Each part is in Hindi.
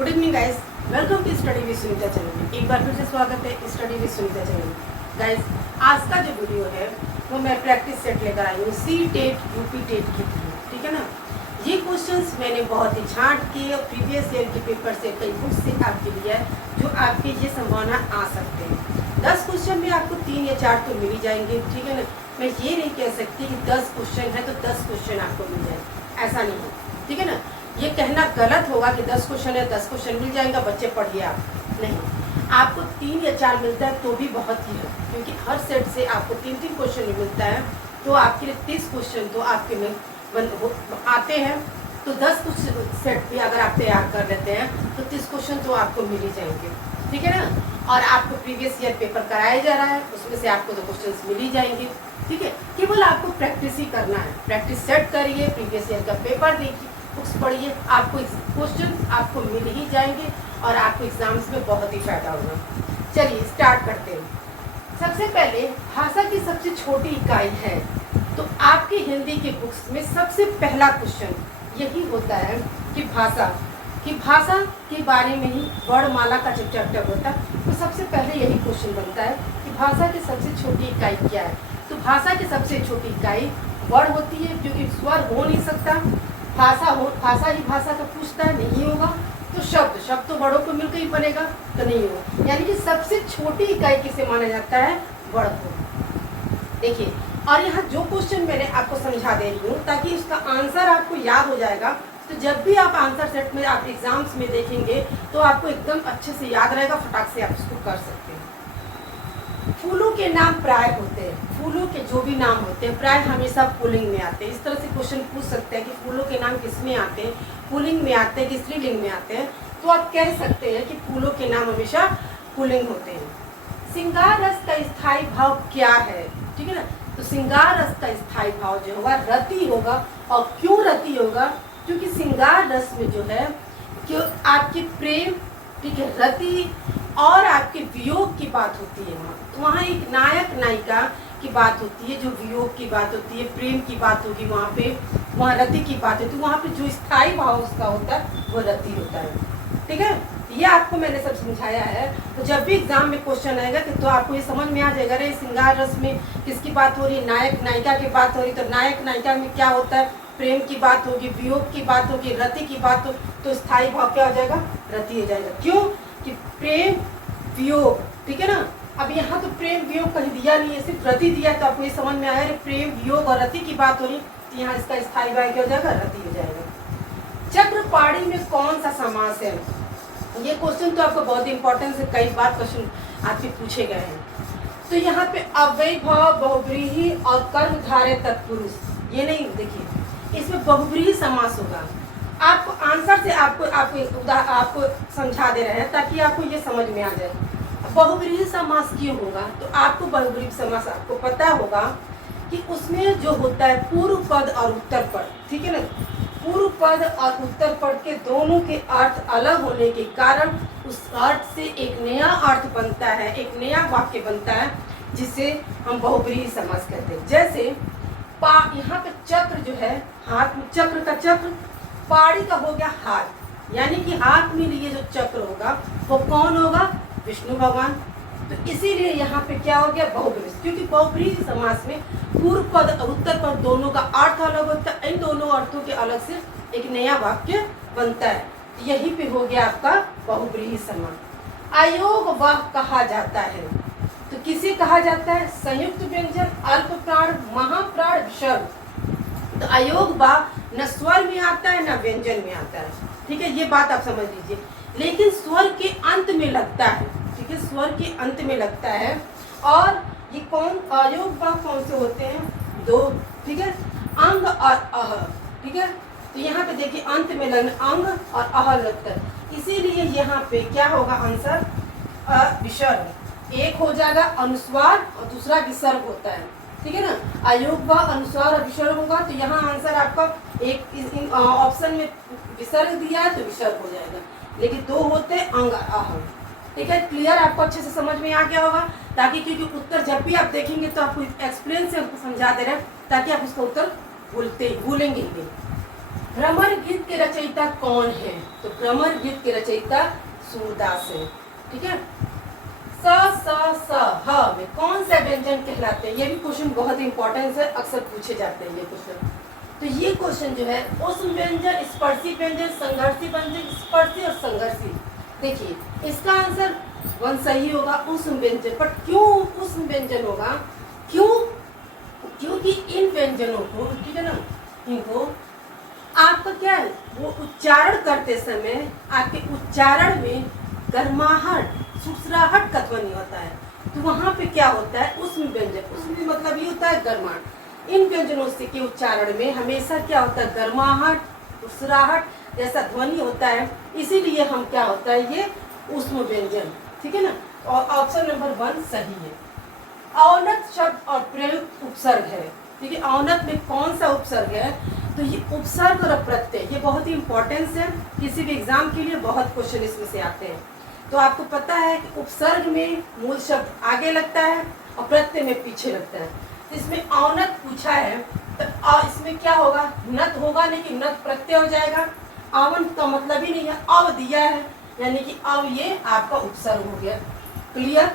Good evening guys, welcome to study with Sunita channel में। एक बार फिर से स्वागत है स्टडी विद सुनीता चैनल में। गाइस, आज का जो वीडियो है वो मैं प्रैक्टिस सेट लेकर आई हूँ सी टेट यूपी टेट के लिए, ठीक है ना। ये क्वेश्चंस मैंने बहुत ही छांट के और प्रीवियस ईयर के पेपर से कई बुक्स से आपके लिए जो आपके ये संभावना आ सकते हैं। 10 क्वेश्चन में आपको 3 या 4 तो मिल ही जाएंगे, ठीक है ना। मैं ये नहीं कह सकती कि 10 क्वेश्चन है तो 10 क्वेश्चन आपको मिल जाए, ऐसा नहीं है, ठीक है ना। ये कहना गलत होगा कि 10 क्वेश्चन है 10 क्वेश्चन मिल जाएगा, बच्चे पढ़िए आप, नहीं। आपको 3 या 4 मिलता है तो भी बहुत ही है, क्योंकि हर सेट से आपको 3-3 क्वेश्चन मिलता है, तो आपके लिए 30 क्वेश्चन तो आपके में आते हैं। तो 10 कुछ सेट भी अगर आप तैयार कर लेते हैं तो 30 क्वेश्चन तो आपको मिल ही जाएंगे, ठीक है ना। और आपको प्रीवियस ईयर पेपर कराया जा रहा है, उसमें से आपको तो क्वेश्चन मिल ही जाएंगे, ठीक है। केवल आपको प्रैक्टिस ही करना है, प्रैक्टिस सेट करिए, प्रीवियस ईयर का पेपर देखिए, बुक्स पढ़िए, आपको क्वेश्चन आपको मिल ही जाएंगे और आपको एग्जाम्स में बहुत ही फायदा होगा। चलिए स्टार्ट करते हैं। सबसे पहले भाषा की सबसे छोटी इकाई है, तो आपकी हिंदी के बुक्स में सबसे पहला क्वेश्चन यही होता है कि भाषा के बारे में ही वर्णमाला का जब चैप्टर होता है तो सबसे पहले यही क्वेश्चन बनता है कि भाषा की सबसे छोटी इकाई क्या है। तो भाषा की सबसे छोटी इकाई वर्ण होती है, क्योंकि स्वर हो नहीं सकता, भाषा ही भाषा का पूछता है, नहीं होगा। तो शब्द तो बड़ों को मिलकर ही बनेगा, तो नहीं होगा। यानी कि सबसे छोटी इकाई किसे माना जाता है, वर्ण को। देखिए, और यहाँ जो क्वेश्चन मैंने आपको समझा दे रही हूँ ताकि उसका आंसर आपको याद हो जाएगा, तो जब भी आप आंसर सेट में आप एग्जाम्स में देखेंगे तो आपको एकदम अच्छे से याद रहेगा, फटाक से आप उसको कर सकते हैं। फूलों के नाम प्राय होते हैं, फूलों के जो भी नाम होते हैं प्राय हमेशा पुल्लिंग में आते हैं। इस तरह से क्वेश्चन पूछ सकते हैं कि फूलों के नाम किस में आते हैं, पुल्लिंग में आते हैं कि स्त्रीलिंग में आते हैं, तो आप कह सकते हैं कि फूलों के नाम हमेशा पुल्लिंग होते हैं। श्रृंगार रस का स्थायी भाव क्या है, ठीक है ना। तो श्रृंगार रस का स्थायी भाव जो होगा रति होगा। और क्यों रति होगा, क्योंकि श्रृंगार रस में जो है कि आपके प्रेम, ठीक है, रति और आपके वियोग की बात होती है। वहाँ एक नायक नायिका की बात होती है, जो वियोग की बात होती है, प्रेम की बात होगी वहाँ पे, वहाँ रति की बात होती है। वहाँ पे जो स्थायी भाव उसका होता है वो रति होता है, ठीक है। ये आपको मैंने सब समझाया है। तो जब भी एग्जाम में क्वेश्चन आएगा तो आपको ये समझ में आ जाएगा, अरे श्रृंगार रस में किसकी बात हो रही है, नायक नायिका की बात हो रही, तो नायक नायिका में क्या होता है, प्रेम की बात होगी, वियोग की बात होगी, रति की बात हो, तो स्थायी भाव क्या हो जाएगा, रति हो जाएगा। क्यों कि प्रेम वियोग, ठीक है ना। अब यहाँ तो प्रेम वियोग कहीं दिया नहीं है, सिर्फ रति दिया, तो आपको ये समझ में आया प्रेम वियोग और रति की बात हो रही, तो यहाँ इसका स्थायी भाव क्या हो जाएगा, रति हो जाएगा। चक्रपाणी में कौन सा समास है, ये क्वेश्चन तो आपको बहुत इंपॉर्टेंट है, कई बार क्वेश्चन आपसे पूछे गए हैं। तो यहाँ पे अव्ययभाव, बहुव्रीहि और कर्मधारय तत्पुरुष, ये नहीं, देखिए इसमें बहुव्रीहि समास होगा। आपको आंसर से आपको समझा दे रहे हैं ताकि आपको ये समझ में आ जाए। बहुव्रीहि समास क्यों होगा, तो आपको बहुव्रीहि समास आपको पता होगा कि उसमें जो होता है पूर्व पद और उत्तर पद, ठीक है ना। पूर्व पद और उत्तर पद के दोनों के अर्थ अलग होने के कारण उस अर्थ से एक नया अर्थ बनता है, एक नया वाक्य बनता है, जिसे हम बहुव्रीहि समास कहते हैं। जैसे यहाँ पे चक्र जो है, हाथ में चक्र का चक्र, पाड़ी का हो गया हाथ, यानी कि हाथ में लिए जो चक्र होगा वो कौन होगा, विष्णु भगवान। तो इसीलिए यहाँ पे क्या हो गया, बहुव्रीहि, क्योंकि बहुव्रीहि समास में पूर्व पद और उत्तर पद दोनों का अर्थ अलग होता है, इन दोनों अर्थों के अलग से एक नया वाक्य बनता है। यही पे हो गया आपका बहुव्रीहि समास। अयोग वाह कहा जाता है, तो किसे कहा जाता है, संयुक्त व्यंजन, अल्प प्राण, महाप्राण, विसर्ग। तो अयोग वाह न स्वर में आता है न व्यंजन में आता है, ठीक है, ये बात आप समझ लीजिए। लेकिन स्वर के अंत में लगता है, ठीक है, स्वर के अंत में लगता है। और ये कौन अयोग वाह कौन से होते हैं, 2, ठीक है, अंग और अह, ठीक है। तो यहाँ पे देखिए अंत में लगना अंग और अह लगता है, इसीलिए यहाँ पे क्या होगा आंसर, विसर्ग। एक हो जाएगा अनुस्वार और दूसरा विसर्ग होता है, ठीक है ना। अयोग व अनुस्वार और विसर्ग होगा, तो यहाँ आंसर आपका एक ऑप्शन में विसर्ग दिया है तो विसर्ग हो जाएगा, लेकिन 2 होते हैं अंग अह, ठीक है। क्लियर, आपको अच्छे से समझ में आ गया होगा, ताकि क्योंकि उत्तर जब भी आप देखेंगे तो आपको एक्सप्लेन से आपको समझा दे रहे हैं ताकि आप उसका उत्तर भूलेंगे ही नहीं। भ्रमर गीत के रचयिता कौन है? तो भ्रमर गीत के रचयिता सूरदास है। ठीक है। स स ह में कौन सा व्यंजन कहलाते हैं? ये भी क्वेश्चन बहुत इंपॉर्टेंट है, अक्सर पूछे जाते हैं ये क्वेश्चन। तो ये क्वेश्चन जो है उष्म व्यंजन, स्पर्शी व्यंजन, संघर्षी व्यंजन, स्पर्शी और संघर्षी। देखिए इसका आंसर वन सही होगा, उष्म व्यंजन। पर क्यों उष्म व्यंजन होगा? क्यों? क्योंकि इन व्यंजनों को, ठीक है ना, इनको आपका क्या है, वो उच्चारण करते समय आपके उच्चारण में गर्माहट, सुसराहट का ध्वनि होता है। तो वहाँ पे क्या होता है, उष्म व्यंजन, उसमें मतलब ये होता है गर्माहट। इन व्यंजनों से के उच्चारण में हमेशा क्या होता है, गर्माहट, सुसराहट जैसा ध्वनि होता है, इसीलिए हम क्या होता है ये उष्म व्यंजन। ठीक है ना। और ऑप्शन नंबर 1 सही है। औनत शब्द और प्रयुक्त उपसर्ग है। ठीक है। औनत में कौन सा उपसर्ग है? तो ये उपसर्ग और प्रत्यय, ये बहुत ही इंपॉर्टेंस है, किसी भी एग्जाम के लिए बहुत क्वेश्चन इसमें से आते हैं। तो आपको पता है कि उपसर्ग में मूल शब्द आगे लगता है और प्रत्यय में पीछे लगता है। तो इसमें औनत पूछा है, तो इसमें क्या होगा, नत होगा नहीं कि नत प्रत्यय हो जाएगा। आवन का मतलब ही नहीं है, अव दिया है यानी कि अब ये आपका उपसर्ग हो गया। क्लियर।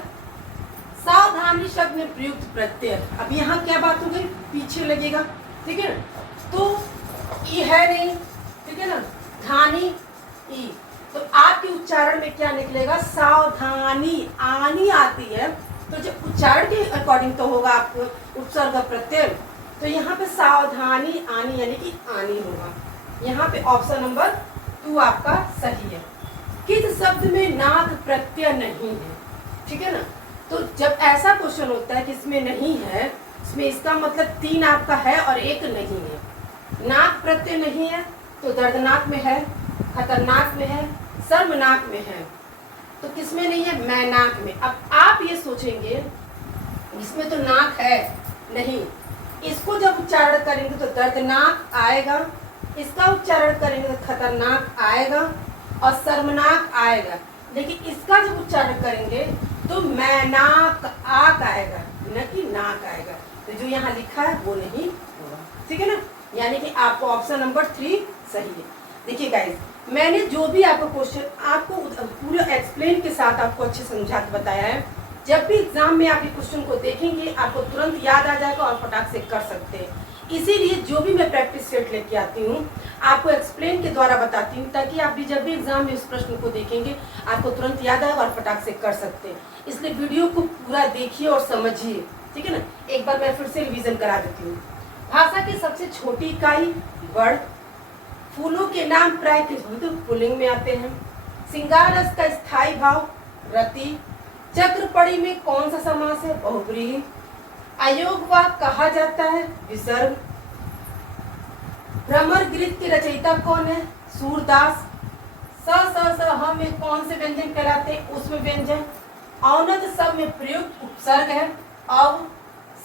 सावधानी शब्द में प्रयुक्त प्रत्यय, अब यहाँ क्या बात हो गई, पीछे लगेगा। ठीक है। तो ई है नहीं, ठीक है ना, धानी ई, तो आपके उच्चारण में क्या निकलेगा, सावधानी, आनी आती है। तो जब उच्चारण के अकॉर्डिंग तो होगा आपको उपसर्ग प्रत्यय, तो यहाँ पे सावधानी आनी यानी कि आनी होगा। यहाँ पे ऑप्शन नंबर 2 आपका सही है। किस शब्द में नाक प्रत्यय नहीं है? ठीक है ना। तो जब ऐसा क्वेश्चन होता है कि इसमें नहीं है, इसमें इसका मतलब 3 आपका है और 1 नहीं है। नाक प्रत्यय नहीं है तो दर्दनाक में है, खतरनाक में है, शर्मनाक में है। तो किसमें नहीं है, मैनाक में। अब आप ये सोचेंगे इसमें तो नाक है नहीं, इसको जब उच्चारण करेंगे तो दर्दनाक आएगा, इसका उच्चारण करेंगे तो खतरनाक आएगा और शर्मनाक आएगा। लेकिन इसका जब उच्चारण करेंगे तो मैनाक आक आएगा, न कि नाक आएगा। तो जो यहाँ लिखा है वो नहीं होगा। ठीक है ना। यानी कि आपको ऑप्शन नंबर 3 सही है। देखिए गाइस, मैंने जो भी आपको क्वेश्चन आपको पूरे एक्सप्लेन के साथ आपको अच्छे समझा के बताया है। जब भी एग्जाम में आप ये क्वेश्चन को देखेंगे आपको तुरंत याद आ जाएगा और फटाक से कर सकते हैं। इसीलिए जो भी मैं प्रैक्टिस सेट लेके आती हूँ आपको एक्सप्लेन के द्वारा बताती हूँ, ताकि आप भी जब भी एग्जाम में इस प्रश्न को देखेंगे आपको तुरंत याद आएगा और फटाक से कर सकते हैं। इसलिए वीडियो को पूरा देखिए और समझिए। ठीक है ना। एक बार मैं फिर से रिवीजन करा देती हूँ। भाषा की सबसे छोटी इकाई वर्ड, फूलों के नाम प्राय के पुल्लिंग में आते हैं, श्रृंगार रस का स्थायी भाव रति, चक्रपड़ी में कौन सा समास है, बहुब्रीहि, अयोगवाक कहा जाता है विसर्ग, भ्रमर गीत के रचयिता कौन है, सूरदास, स स स ह में कौन से व्यंजन कहलाते हैं, उसमें व्यंजन, औनत शब्द में प्रयुक्त उपसर्ग है अव,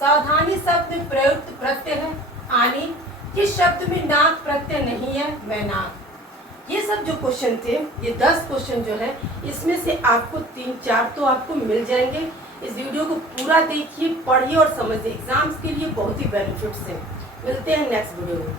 सावधानी शब्द में प्रयुक्त प्रत्यय है आनी, किस शब्द में नाक प्रत्यय नहीं है, मैनाक। ये सब जो क्वेश्चन थे, ये 10 क्वेश्चन जो है, इसमें से आपको 3-4 तो आपको मिल जाएंगे। इस वीडियो को पूरा देखिए, पढ़िए और समझिए। एग्जाम्स के लिए बहुत ही बेनिफिट्स हैं। मिलते हैं नेक्स्ट वीडियो में।